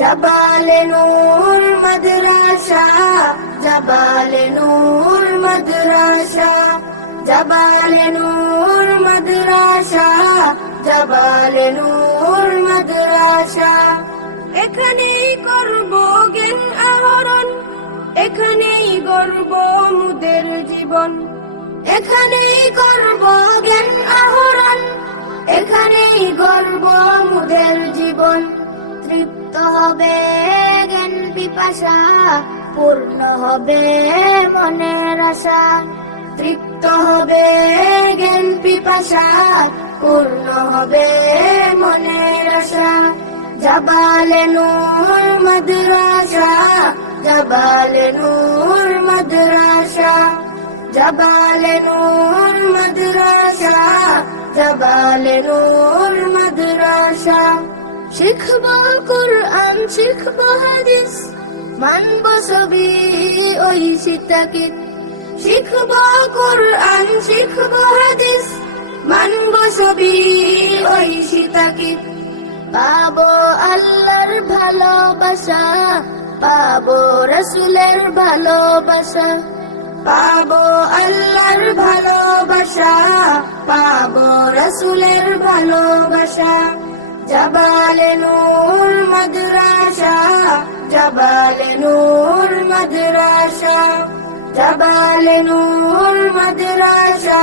জাবালে নূর মাদ্রাসা, জাবালে নূর মাদ্রাসা, জাবালে নূর মাদ্রাসা, জাবালে নূর মাদ্রাসা। এখানেই করব জ্ঞান আহরণ, এখানেই গড়ব মুদের জীবন। এখানেই করব জ্ঞান আহরণ, এখানেই গড়ব মুদের জীবন। তৃপ্ত হবে জ্ঞান পিপাসা, পূর্ণ হবে মনের আশা। তৃপ্ত হবে জ্ঞান পিপাসা, পূর্ণ হবে মনের আশা। জাবালে নূর মাদ্রাসা, জাবালে নূর মাদ্রাসা, জাবালে নূর মাদ্রাসা, জাবালে নূর মাদ্রাসা। শিখব কুরআন, শিখব হাদিস, মানব সবই ঐশী তাকিদ। শিখব কুরআন, শিখব হাদিস, মানব সবই ঐশী তাকিদ। পাবো আল্লাহর ভালোবাসা, পাবো রাসূলের ভালোবাসা। পাবো আল্লাহর ভালোবাসা, পাবো রাসূলের ভালোবাসা। জাবালে নূর মাদ্রাসা, জাবালে নূর মাদ্রাসা, জাবালে নূর মাদ্রাসা,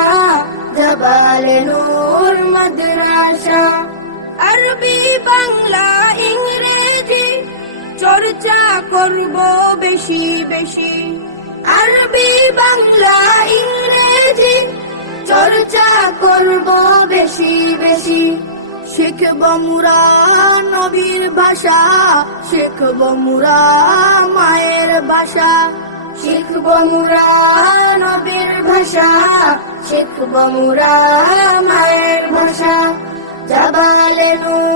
জাবালে নূর মাদ্রাসা। আরবি বাংলা ইংরেজি চর্চা করব বেশি বেশি। আরবি বাংলা ইংরেজি চর্চা করব বেশি বেশি। শিখব মুরা নবীর ভাষা, শিখব মুরা মায়ের ভাষা। শিখব মুরা নবীর ভাষা, শিখব মুরা মায়ের ভাষা। জাবালে নূর